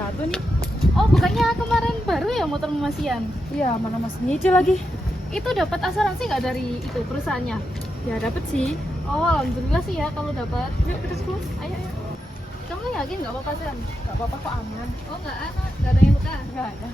jatuh nih. Oh, bukannya kemarin baru ya motor Masian? Iya, mana masih nyicil lagi. Itu dapat asuransi nggak dari itu perusahaannya? Ya dapet sih. Oh, alhamdulillah sih ya kalau dapat. Yuk kita sekolah. Ayo, ayo. Kamu yakin nggak apa-apa sih? Gak apa-apa kok, aman. Oh, nggak ada yang luka. Gak ada.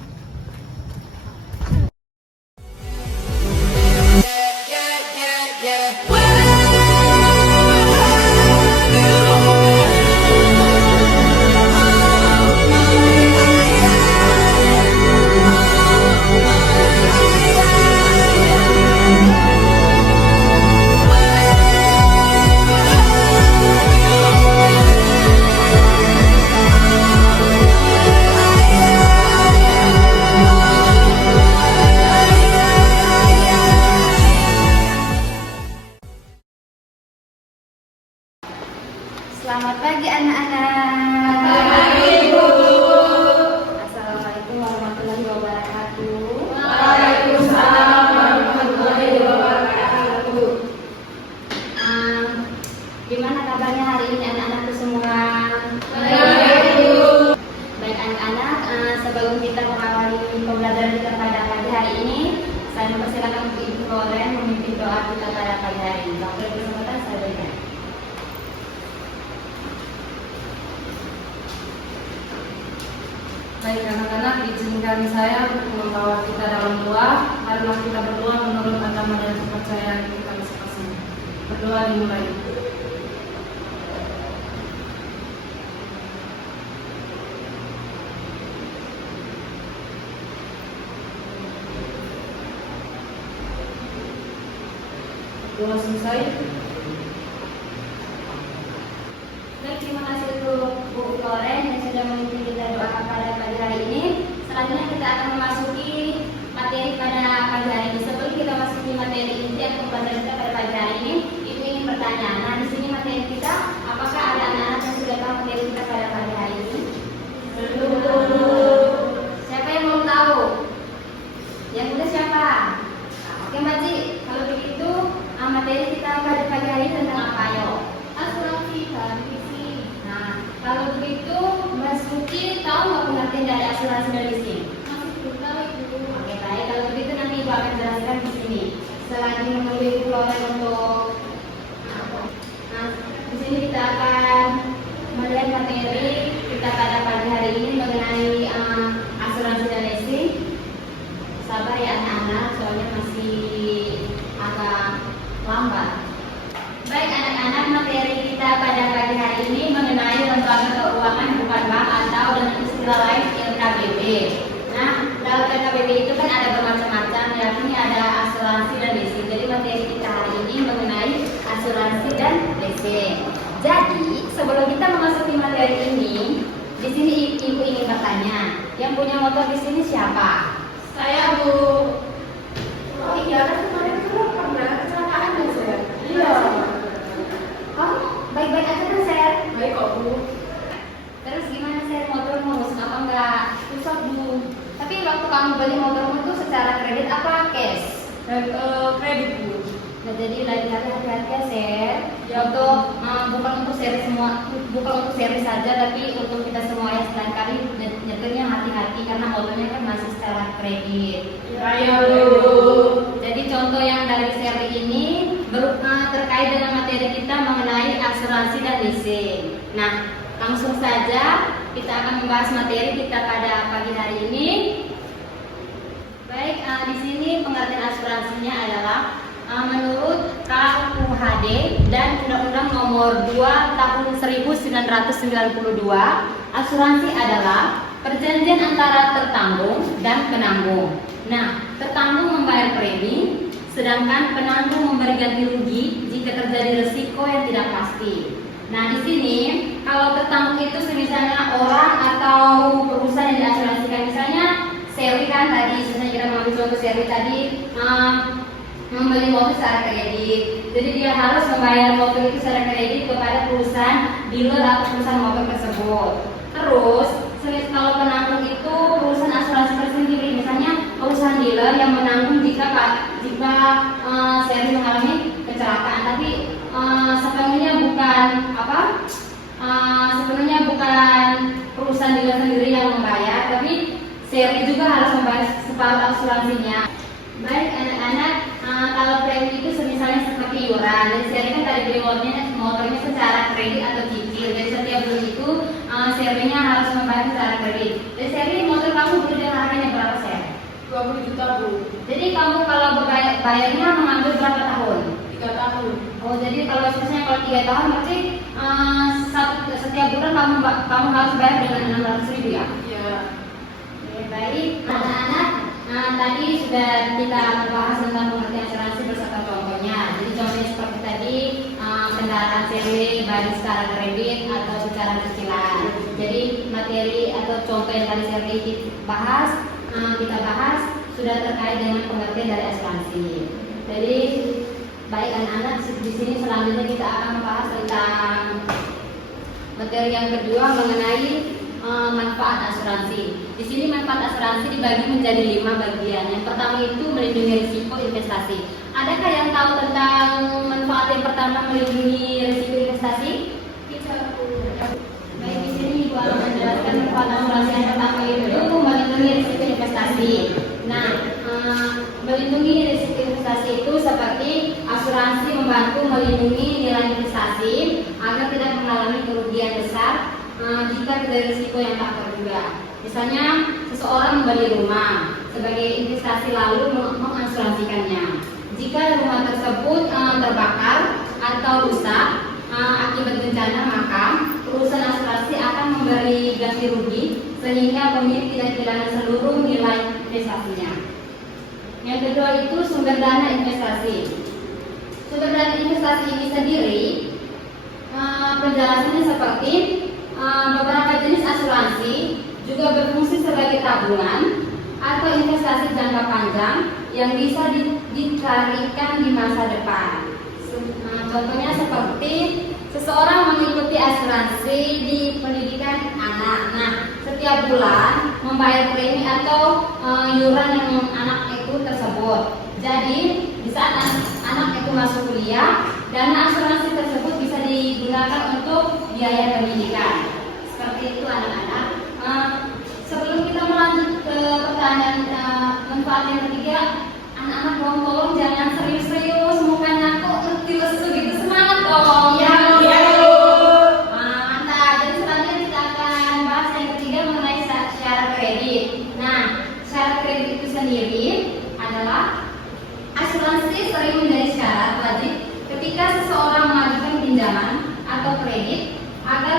Selamat pagi anak-anak. Pagi, Bu. Assalamualaikum warahmatullahi wabarakatuh. Waalaikumsalam warahmatullahi wabarakatuh. Gimana kabarnya hari ini anak-anakku semua? Baik, Bu. Baik anak-anak, sebelum kita mengawali pembelajaran kita pada pagi hari ini, saya mempersilakan untuk Ibu Loren memimpin doa kita pada pagi hari ini. Waktu kesempatan saya berikan. Baik anak-anak, izinkan saya untuk membawa kita dalam doa. Marilah kita berdoa menurut agama dan kepercayaan kita masing-masing. Berdoa dimulai. Doa selesai. Baik, terima kasih untuk Bu Loren yang sudah memimpin kita doa pada pagi hari ini. Selanjutnya kita akan memasuki materi pada pagi hari ini. Sebelum kita masuki materi inti atau pembelajaran kita pada pagi hari ini, Ibu ingin bertanya. Nah, di sini materi kita, apakah ada anak-anak yang sudah tahu materi kita pada pagi hari ini? Belum. Siapa yang mau tahu? Yang muda siapa? Oke, Mbak Ci. Kalau begitu, materi kita pada pagi hari ini tentang apa? Ayo. Asuransi dan leasing. Nah, kalau begitu Mbak Suci tahu nggak pengertian dari asuransi dan leasing? Masih belum tahu, Ibu. Oke baik, kalau begitu nanti Ibu akan jelaskan di sini. Selagi menunggu Ibu Loren untuk, nah, di sini kita akan melihat materi kita pada pagi hari ini mengenai asuransi dan leasing. Sabar ya anak-anak, soalnya masih agak lambat. Baik anak-anak, materi kita pada pagi hari ini mengenai lembaga keuangan bukan bank atau dengan istilah lain LKBB. Nah, dalam LKBB itu kan ada bermacam-macam, yakni ada asuransi dan leasing. Jadi materi kita hari ini mengenai asuransi dan leasing. Jadi sebelum kita memasuki materi ini, di sini Ibu ingin bertanya, yang punya motor di sini siapa? Saya, Bu. Oh iya, kan kemarin itu pernah kecelakaan ya, Sir? Iya. Kamu baik-baik aja kan, Ser? Baik kok, Bu. Terus gimana, Ser? Motormu rusak apa enggak? Rusak, Bu. Tapi waktu kamu beli motormu itu secara kredit apa cash? Kredit, Bu. Nah, jadi lain kali hati-hati ya, Ser. Ya, Untuk bukan untuk seri semua, bukan untuk seri saja, tapi untuk kita semua ya, lain kali nyetirnya hati-hati karena motornya kan masih secara kredit. Ya, Bu. Jadi contoh yang dari seri ini terkait dengan materi kita mengenai asuransi dan leasing. Nah, langsung saja kita akan membahas materi kita pada pagi hari ini. Baik, di sini pengertian asuransinya adalah menurut KUHD dan Undang-Undang Nomor 2 Tahun 1992, asuransi adalah perjanjian antara tertanggung dan penanggung. Nah, tertanggung membayar premi, sedangkan penanggung memberi ganti rugi jika terjadi resiko yang tidak pasti. Nah, di sini kalau tertanggung itu misalnya orang atau perusahaan yang diasuransikan, misalnya Seri kan tadi, misalnya kita mengambil contoh Seri tadi membeli mobil secara kredit, jadi dia harus membayar mobil itu secara kredit kepada perusahaan dealer atau perusahaan mobil tersebut. Terus kalau penanggung itu perusahaan asuransi tersendiri, misalnya perusahaan dealer yang menanggung jika Seri mengalami kecelakaan, tapi sepenuhnya bukan perusahaan juga sendiri yang membayar, tapi seri juga harus membayar separuh asuransinya. Baik anak-anak, kalau premi itu misalnya seperti iuran, dan seri kan tadi beli motornya secara kredit atau cicil. Jadi setiap bulan itu serinya harus membayar secara kredit. Dan seri motor kamu beli dengan harganya berapa seri? 20 juta Bu. Jadi kamu kalau bayarnya mengambil berapa tahun? 3 tahun. Oh, jadi kalau misalnya kalau 3 tahun berarti setiap bulan kamu harus bayar dengan 600.000 ya? Iya. Oke, baik. Anak-anak, tadi sudah kita membahas tentang pengertian asuransi beserta contohnya. Jadi contohnya seperti tadi, kendaraan seri bayar secara kredit atau secara cicilan. Jadi materi atau contoh yang tadi seri kita bahas sudah terkait dengan pengertian dari asuransi. Jadi baik anak-anak, di sini selanjutnya kita akan membahas tentang materi yang kedua mengenai manfaat asuransi. Di sini manfaat asuransi dibagi menjadi 5 bagian. Yang pertama itu melindungi risiko investasi. Adakah yang tahu tentang manfaat yang pertama melindungi risiko investasi? Baik, di sini Ibu akan menjelaskan manfaat asuransi yang pertama itu melindungi risiko investasi. Nah, melindungi risiko investasi itu seperti asuransi membantu melindungi nilai investasi agar tidak mengalami kerugian besar jika terjadi risiko yang tak terduga. Misalnya seseorang membeli rumah sebagai investasi lalu mengasuransikannya. Jika rumah tersebut terbakar atau rusak akibat bencana, maka perusahaan asuransi akan memberi ganti rugi sehingga pemilik tidak kehilangan seluruh nilai investasinya. Yang kedua itu sumber dana investasi. Sumber dana investasi ini sendiri penjelasannya seperti beberapa jenis asuransi juga berfungsi sebagai tabungan atau investasi jangka panjang yang bisa dicarikan di masa depan. Contohnya seperti seseorang mengikuti asuransi di pendidikan anak. Nah, setiap bulan membayar premi atau iuran yang anak itu tersebut. Jadi di saat anak itu masuk kuliah, dana asuransi tersebut bisa digunakan untuk biaya pendidikan. Seperti itu anak-anak. Sebelum kita melanjut ke pertanyaan manfaat yang ketiga, anak-anak tolong jangan serius-serius, mukanya kok lesu gitu. Semangat dong. Ya. Mantap. Jadi selanjutnya kita akan bahas yang ketiga mengenai syarat kredit. Nah, syarat kredit itu sendiri adalah asuransi sering menjadi syarat wajib ketika seseorang mengajukan pinjaman atau kredit agar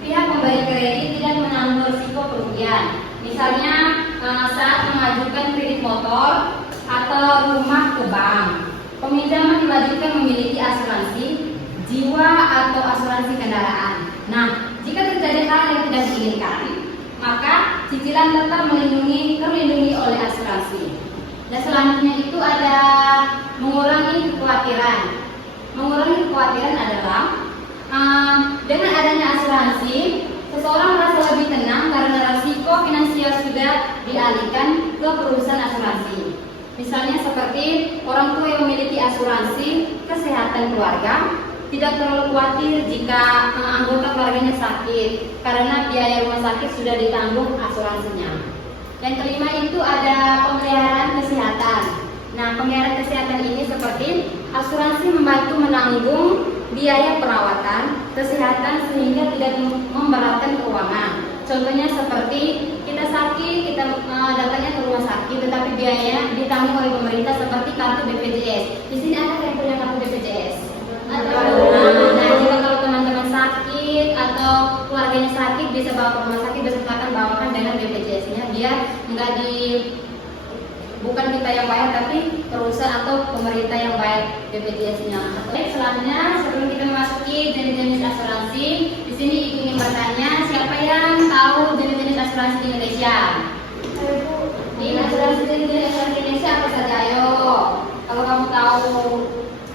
pihak pemberi kredit tidak menanggung risiko kerugian. Misalnya saat mengajukan kredit motor atau rumah ke bank, peminjam diwajibkan memiliki asuransi jiwa atau asuransi kendaraan. Nah, jika terjadi hal yang tidak diinginkan, maka cicilan tetap terlindungi oleh asuransi. Dan selanjutnya itu ada mengurangi kekhawatiran. Mengurangi kekhawatiran adalah dengan adanya asuransi, seseorang merasa lebih tenang karena risiko finansial sudah dialihkan ke perusahaan asuransi. Misalnya seperti orang tua yang memiliki asuransi kesehatan keluarga tidak terlalu khawatir jika anggota keluarganya sakit karena biaya rumah sakit sudah ditanggung asuransinya. Yang kelima itu ada pemeliharaan kesehatan. Nah, pemeliharaan kesehatan ini seperti asuransi membantu menanggung biaya perawatan kesehatan sehingga tidak memberatkan keuangan. Contohnya seperti kita sakit, kita datangnya ke rumah sakit, tetapi biayanya ditanggung oleh pemerintah seperti kartu BPJS. Di sini ada yang punya kartu BPJS. Nah, jika kalau teman-teman sakit atau keluarganya sakit bisa bawa ke rumah sakit, bersepakat bawakan dengan BPJS-nya biar bukan kita yang bayar tapi perusahaan atau pemerintah yang bayar BPJS-nya. Baik, selanjutnya sebelum kita memasuki jenis-jenis asuransi, di sini Ibu ingin bertanya, siapa yang tahu jenis-jenis asuransi di Indonesia? Asuransi Indonesia apa saja? Ayo, kalau kamu tahu.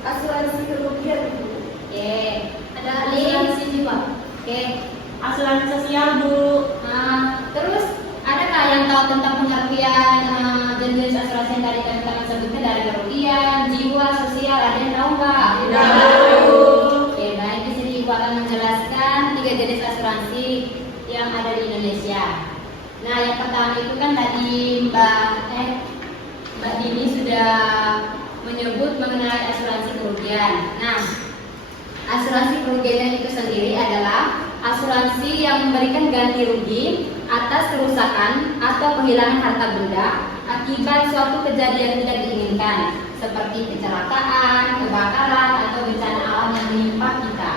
Asuransi kerugian. Oke, ada asuransi jiwa. Oke, Asuransi sosial Bu. Terus adakah yang tahu tentang pengertian jenis asuransi yang tadi kami sebutkan dari kerugian, jiwa, sosial? Ada yang tahu nggak? Tahu. Oke, baik. Di sini Ibu akan menjelaskan 3 jenis asuransi yang ada di Indonesia. Nah, yang pertama itu kan tadi Mbak Dini sudah menyebut mengenai asuransi kerugian. Nah, asuransi kerugian itu sendiri adalah asuransi yang memberikan ganti rugi atas kerusakan atau kehilangan harta benda akibat suatu kejadian tidak diinginkan seperti kecelakaan, kebakaran, atau bencana alam yang menimpa kita.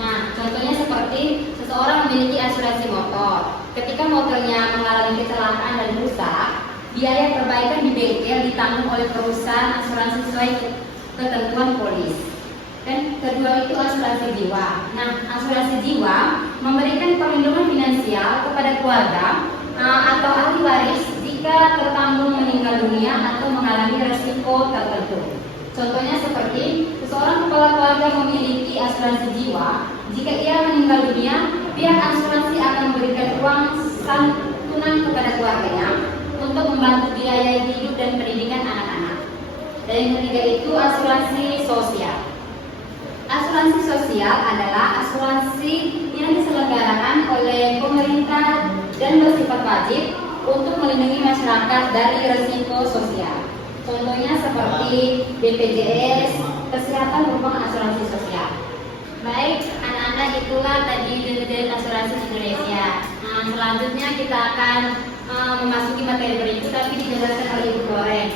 Nah, contohnya seperti seseorang memiliki asuransi motor. Ketika motornya mengalami kecelakaan dan rusak, biaya perbaikan di bengkel ditanggung oleh perusahaan asuransi sesuai ketentuan polis. Dan kedua itu asuransi jiwa. Nah, asuransi jiwa memberikan perlindungan finansial kepada keluarga atau ahli waris jika tertanggung meninggal dunia atau mengalami resiko tertentu. Contohnya seperti seseorang kepala keluarga memiliki asuransi jiwa. Jika ia meninggal dunia, pihak asuransi akan memberikan uang santunan kepada keluarganya untuk membantu biaya hidup dan pendidikan anak-anak. Dan yang ketiga itu asuransi sosial. Asuransi sosial adalah asuransi yang diselenggarakan oleh pemerintah dan bersifat wajib untuk melindungi masyarakat dari risiko sosial. Contohnya seperti BPJS, kesehatan merupakan asuransi sosial. Baik, anak-anak, itulah tadi jenis asuransi di Indonesia. Nah, selanjutnya kita akan memasuki materi berikut, tapi dijelaskan oleh Ibu Floren.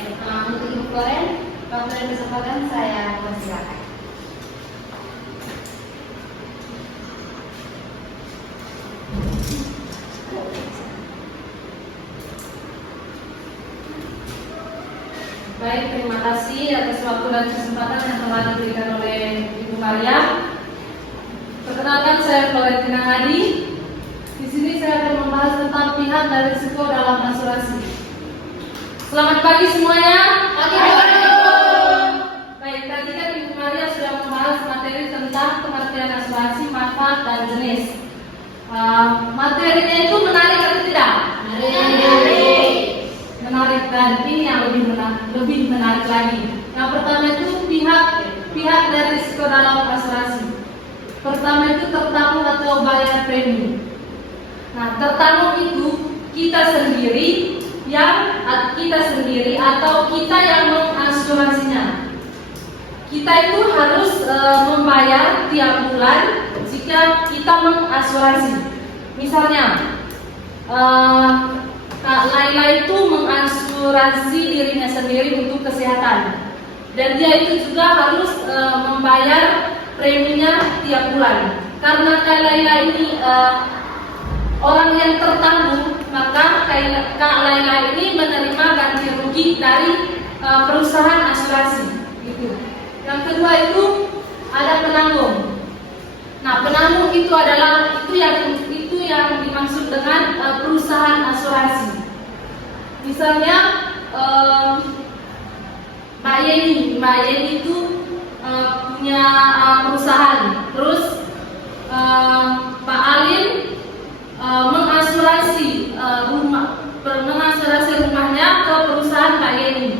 Untuk Ibu Floren, waktu dan kesempatan saya persilakan. Baik, terima kasih atas waktu dan kesempatan yang telah diberikan oleh Ibu Maria. Perkenalkan, saya Florentina Hadi. Di sini saya akan membahas tentang pihak dan risiko dalam asuransi. Selamat pagi semuanya. Baik, tadi kan Ibu Maria sudah membahas materi tentang pengertian asuransi, manfaat dan jenis. Materinya itu menarik atau tidak? Menarik, dan ini yang lebih menarik lagi. Yang pertama itu pihak dari risiko dalam asuransi. Pertama itu tertanggung atau bayar premi. Nah, tertanggung itu kita sendiri atau kita yang mengasuransinya. Kita itu harus membayar tiap bulan jika kita mengasuransi. Misalnya, Kak Laila itu mengasuransi dirinya sendiri untuk kesehatan, dan dia itu juga harus membayar preminya tiap bulan. Karena Kak Laila ini orang yang tertanggung, maka Kak Laila ini menerima ganti rugi dari perusahaan asuransi. Gitu. Yang kedua itu ada penanggung. Nah, penanggung itu adalah itu yang dimaksud dengan perusahaan asuransi. Misalnya Mbak Yeni itu punya perusahaan, terus Pak Alin mengasuransi rumahnya ke perusahaan Mbak Yeni.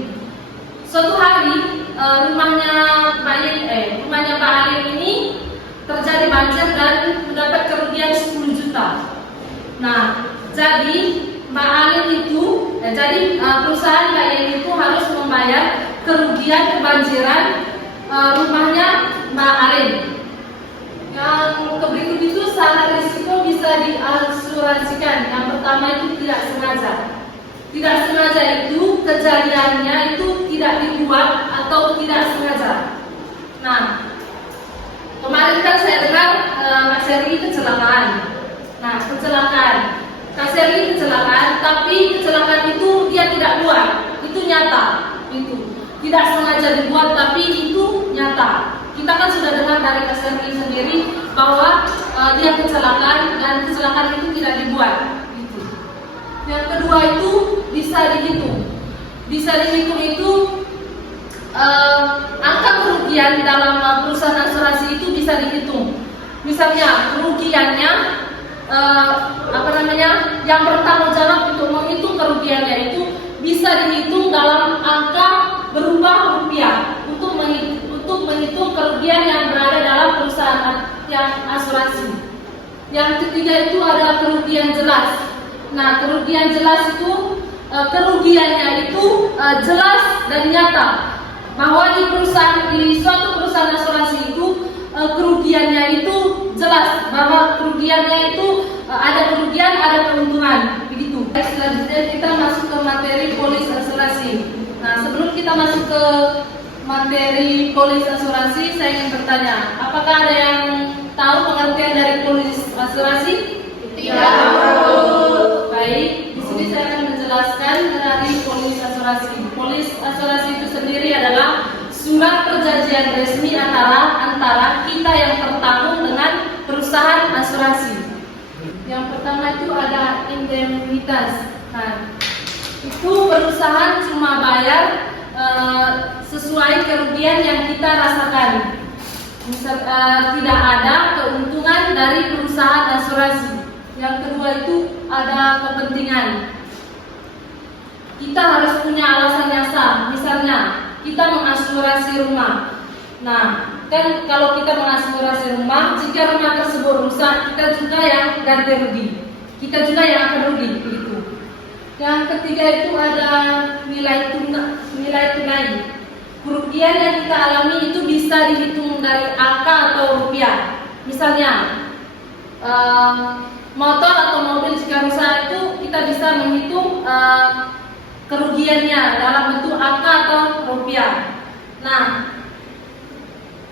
Suatu hari rumahnya Pak Alin ini terjadi banjir dan mendapat kerugian 10 juta. Nah, jadi perusahaan Mbak Yeni itu harus membayar kerugian kebanjiran rumahnya Mbak Alin. Yang berikut itu syarat risiko bisa diasuransikan. Yang pertama itu tidak sengaja. Tidak sengaja itu kejadiannya itu tidak dibuat atau tidak sengaja. Nah, kemarin kan saya dengar Kak Sherly kecelakaan. Nah, Kak Sherly kecelakaan, tapi kecelakaan itu dia tidak buat, itu nyata. Itu tidak sengaja dibuat, tapi itu nyata. Kita kan sudah dengar dari Kak Sherly sendiri bahwa dia kecelakaan dan kecelakaan itu tidak dibuat. Gitu. Yang kedua itu bisa dihitung. Bisa dihitung itu angka kerugian dalam perusahaan asuransi itu bisa dihitung. Misalnya kerugiannya yang bertanggung jawab untuk menghitung kerugiannya itu bisa dihitung dalam angka berubah rupiah untuk menghitung kerugian yang berada dalam perusahaan yang asuransi. Yang ketiga itu ada kerugian jelas. Nah, kerugian jelas itu kerugiannya itu jelas dan nyata bahwa di suatu perusahaan asuransi itu kerugiannya itu jelas bahwa kerugiannya itu ada kerugian, ada keuntungan, begitu. Selanjutnya kita masuk ke materi polis asuransi. Nah, sebelum kita masuk ke materi polis asuransi, saya ingin bertanya, apakah ada yang tahu pengertian dari polis asuransi? Tidak tahu. Baik, di sini saya akan menjelaskan dari polis asuransi. Polis asuransi itu sendiri adalah surat perjanjian resmi antara kita yang tertanggung dengan perusahaan asuransi. Yang pertama itu ada indemnitas. Nah, itu perusahaan cuma bayar sesuai kerugian yang kita rasakan. Misal, tidak ada keuntungan dari perusahaan asuransi. Yang kedua itu ada kepentingan. Kita harus punya alasan yang sah. Misalnya, kita mengasuransi rumah. Nah, kan kalau kita mengasuransi rumah, jika rumah tersebut rusak, kita juga yang ganti rugi. Kita juga yang akan rugi, begitu. Yang ketiga itu ada nilai tunai. Kerugian yang kita alami itu bisa dihitung dari angka atau rupiah. Misalnya, motor atau mobil jika rusak itu kita bisa menghitung kerugiannya dalam bentuk angka atau rupiah. Nah,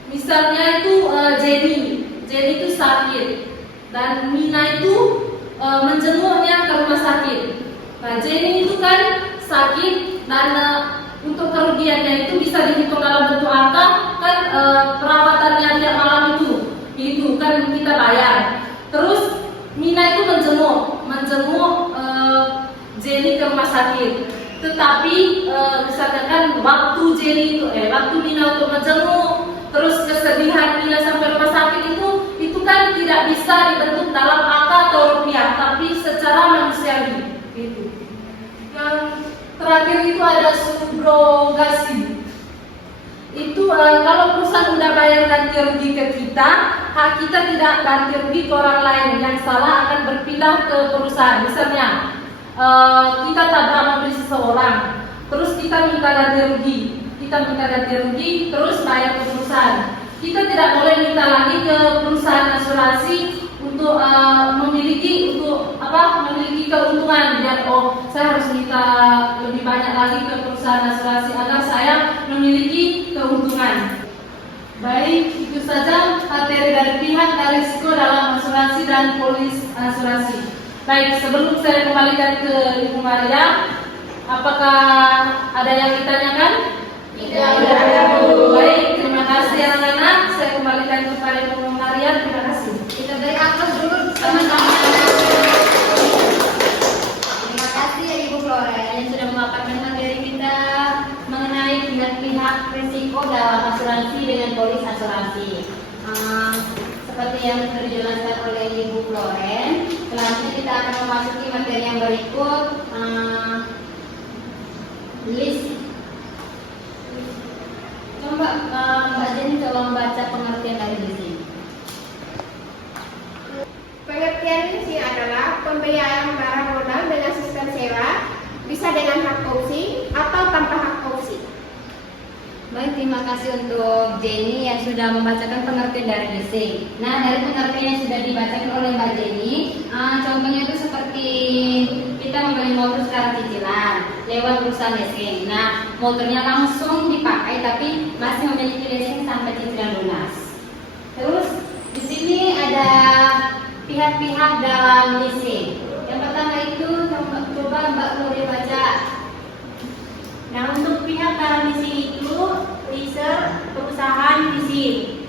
misalnya itu Jenny itu sakit dan Mina itu menjenguknya ke rumah sakit. Nah, Jenny itu kan sakit dan untuk kerugiannya itu bisa dihitung dalam bentuk angka, kan perawatannya tiap malam itu kan kita bayar. Terus Mina itu menjenguk Jenny ke rumah sakit. Tetapi misalkan waktu Mina untuk menjenguk, terus kesedihan Mina sampai rumah sakit itu kan tidak bisa dibentuk dalam angka atau rupiah, tapi secara manusiawi. Gitu. Yang terakhir itu ada subrogasi. Itu kalau perusahaan sudah bayar ganti rugi ke kita, hak kita tidak ganti rugi ke orang lain. Yang salah akan berpindah ke perusahaan. Misalnya kita tabrak mobil seseorang, terus kita minta ganti rugi, terus bayar ke perusahaan. Kita tidak boleh minta lagi ke perusahaan asuransi untuk memiliki keuntungan. Biar saya harus minta lebih banyak lagi ke perusahaan asuransi agar saya memiliki keuntungan. Baik, itu saja materi dari pihak dan risiko dalam asuransi dan polis asuransi. Baik, sebelum saya kembalikan ke Ibu Maria, apakah ada yang ditanyakan? Tidak. Baik, terima kasih anak-anak. Saya kembalikan kepada Ibu Maria. Terima kasih. Kita beri aplaus dulu teman-teman. Terima kasih ya Ibu Flora yang sudah memaparkan materi kita mengenai pihak-pihak risiko dalam asuransi dengan polis asuransi. Seperti yang sudah dijelaskan oleh Ibu Floren, selanjutnya kita akan memasuki materi yang berikut, list. Coba Mbak Jenny coba membaca pengertian dari leasing. Pengertian leasing adalah pembayaran barang modal dengan sistem sewa, bisa dengan hak opsi atau tanpa hak opsi. Baik, terima kasih untuk Jenny yang sudah membacakan pengertian dari leasing. Nah, dari pengertian yang sudah dibacakan oleh Mbak Jenny, contohnya itu seperti kita membeli motor secara cicilan lewat perusahaan leasing. Nah, motornya langsung dipakai tapi masih memiliki leasing sampai cicilan lunas. Terus di sini ada pihak-pihak dalam leasing. Yang pertama itu coba Mbak boleh baca. Nah, untuk pihak dalam leasing itu leaser, perusahaan leasing,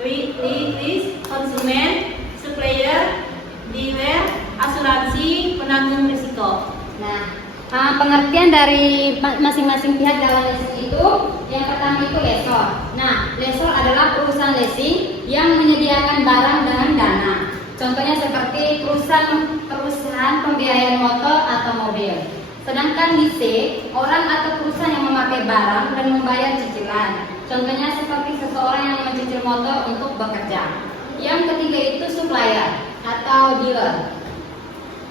lease, konsumen, supplier, dealer, asuransi, penanggung risiko. Nah, pengertian dari masing-masing pihak dalam leasing itu, yang pertama itu lessor. Nah, lessor adalah perusahaan leasing yang menyediakan barang dengan dana. Contohnya seperti perusahaan pembiayaan motor atau mobil. Sedangkan lease, orang atau perusahaan yang memakai barang dan membayar cicilan. Contohnya seperti seseorang yang mencicil motor untuk bekerja. Yang ketiga itu supplier atau dealer.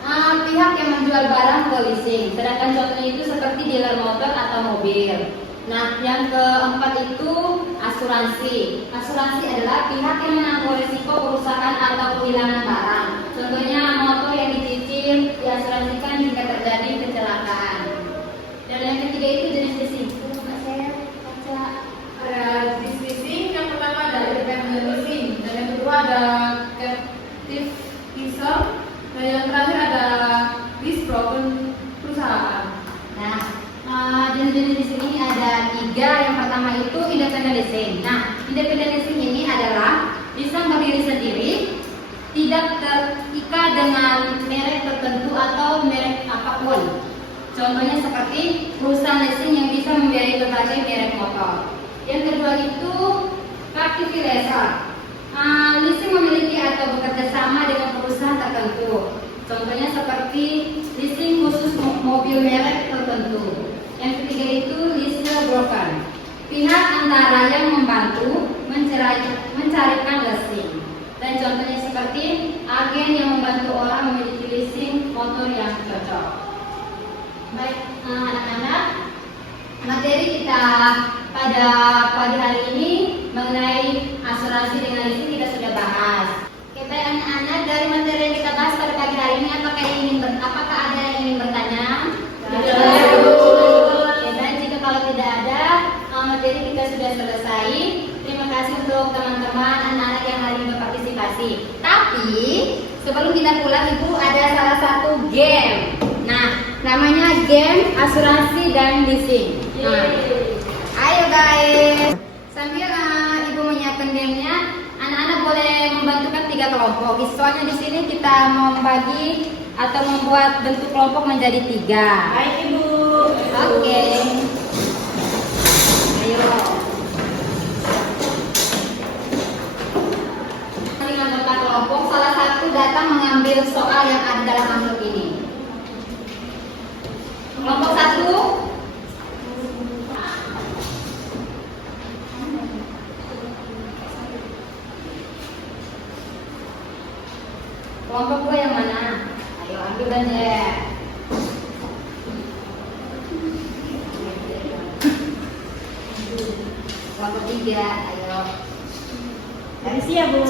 Pihak yang menjual barang ke leasing. Sedangkan contohnya itu seperti dealer motor atau mobil. Nah, yang keempat itu asuransi. Asuransi adalah pihak yang menanggung risiko kerusakan atau kehilangan barang. Contohnya motor yang dicicil diasuransikan jika terjadi kecelakaan. Dan yang ketiga itu jenis leasing. Saya baca. Ada jenis leasing, yang pertama ada independent leasing, dan yang kedua ada captive leaser, dan yang terakhir ada lease broken perusahaan. Nah, jenis-jenis leasing ini ada 3. Yang pertama itu independent leasing. Nah, independent leasing ini adalah bisa berdiri sendiri, tidak terikat dengan merek tertentu atau merek apapun. Contohnya seperti perusahaan leasing yang bisa membiayai berbagai merek motor. Yang kedua itu captive leaser. Leasing memiliki atau bekerja sama dengan perusahaan tertentu. Contohnya seperti leasing khusus mobil merek tertentu. Yang ketiga itu leaser broker. Pihak antara yang membantu mencarikan leasing. Dan contohnya seperti agen yang membantu orang memiliki leasing motor yang cocok. Baik, anak-anak, materi kita pada pagi hari ini mengenai asuransi dengan leasing kita sudah bahas. Oke, baik anak-anak, dari materi yang kita bahas pada pagi hari ini apakah ada yang ingin bertanya? Oke, baik, jika kalau tidak ada, materi kita sudah selesai. Terima kasih untuk teman-teman anak-anak yang hari ini berpartisipasi. Tapi sebelum kita pulang, Ibu ada salah satu game. Nah, namanya game asuransi dan leasing. Nah, ayo guys, sambil Ibu menyiapkan gamenya, anak-anak boleh membantukan 3 kelompok. Soalnya di sini kita mau membagi atau membuat bentuk kelompok menjadi 3. Baik Ibu. Oke. Ayo. Dengan anggota kelompok, salah satu datang mengambil soal yang ada dalam amplop ini. Kelompok 1. Kelompok 2 yang mana? Ayo ambil aja. Kelompok 3, ayo. Permisi ya Bu.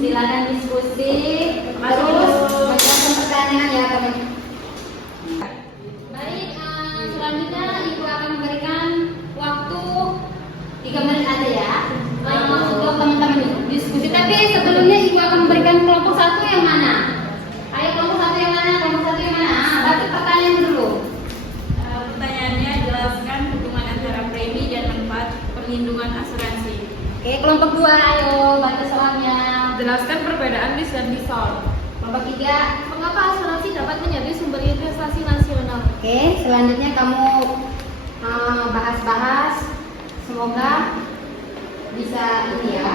Silakan diskusi. Terus menjawab pertanyaan ya teman. Baik, selanjutnya Ibu akan memberikan waktu 3 menit aja ya untuk teman-teman diskusi. Tapi sebelumnya Ibu akan memberikan kelompok 1 yang mana? Ayo kelompok 1 yang mana? Kelompok 1 yang mana? Baca pertanyaan dulu. Pertanyaannya, jelaskan hubungan antara premi dan manfaat perlindungan asuransi. Oke, kelompok 2, ayo baca soalnya. Jelaskan perbedaan lease dan leasehold. Kelompok 3. Mengapa asuransi dapat menjadi sumber investasi nasional? Oke, selanjutnya kamu bahas-bahas. Semoga bisa ini ya.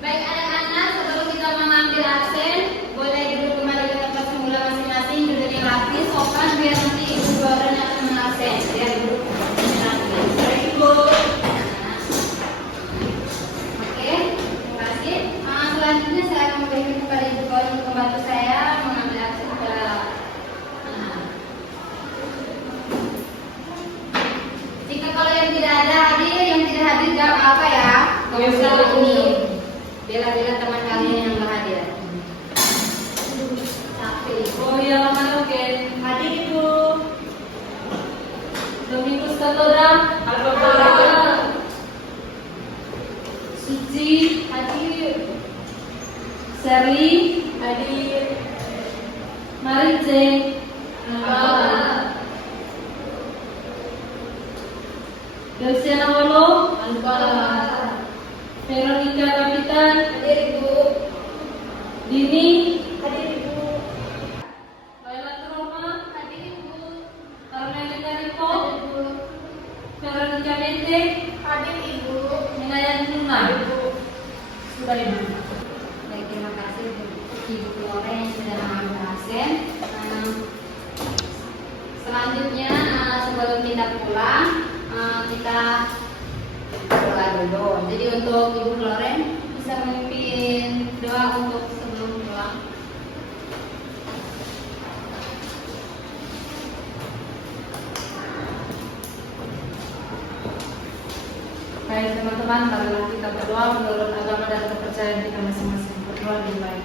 Baik anak-anak, sebelum kita mengambil absen, boleh duduk kembali ke tempat semula masing-masing, duduk yang rapi, sopan, biar nanti ibu dua orang yang akan mengabsen. Biar duduk rapi. Baik ibu. Oke, terima kasih. Selanjutnya saya akan memberikan kepada ibu dua untuk membantu saya bela-bela teman kalian yang berhadir. Oh iya, mana oke. Hadir Ibu. Domingus Katoda, Suci, hadir. Sherly, hadir. Marice, Delsiana Wolo, Veronica Kapitan, Hadir Ibu. Dini, Hadir Ibu. Laila Roma, Hadir Ibu. Armelina Rico, Hadir Ibu. Veronica Mente, Hadir Ibu. Minayan Luna. Sudah Ibu. Baik, terima kasih Ibu Flora yang sudah mengambil absen. Selanjutnya sebelum kita pulang kita doa dulu. Jadi untuk Ibu Floren bisa memimpin doa untuk sebelum pulang. Baik teman-teman, marilah kita berdoa menurut agama dan kepercayaan kita masing-masing. Berdoa di baik.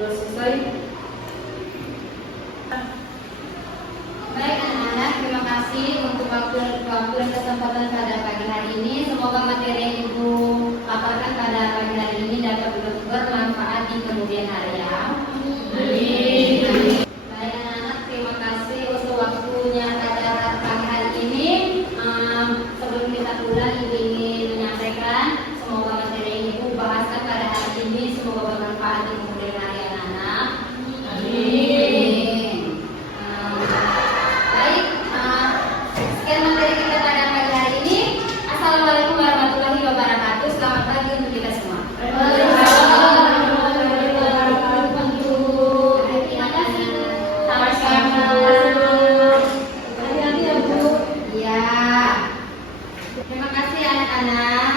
Sudah selesai. Baik anak-anak, terima kasih untuk waktu dan kesempatan pada pagi hari ini. Semoga materi yang Ibu paparkan pada pagi hari ini dapat bermanfaat di kemudian hari ya. Amin. Baik anak-anak, terima kasih untuk waktunya pada pagi hari ini. Sebelum kita pulang, Ibu ingin menyampaikan semoga materi yang Ibu bahaskan pada hari ini semoga bermanfaat di kemudian hari anak-anak. Amin. Baik, sekian materi kita pada pagi hari ini. Assalamualaikum warahmatullahi wabarakatuh. Selamat pagi untuk kita semua. Terima kasih. Sama-sama. Hati-hati ya Bu. Iya. Terima kasih anak-anak.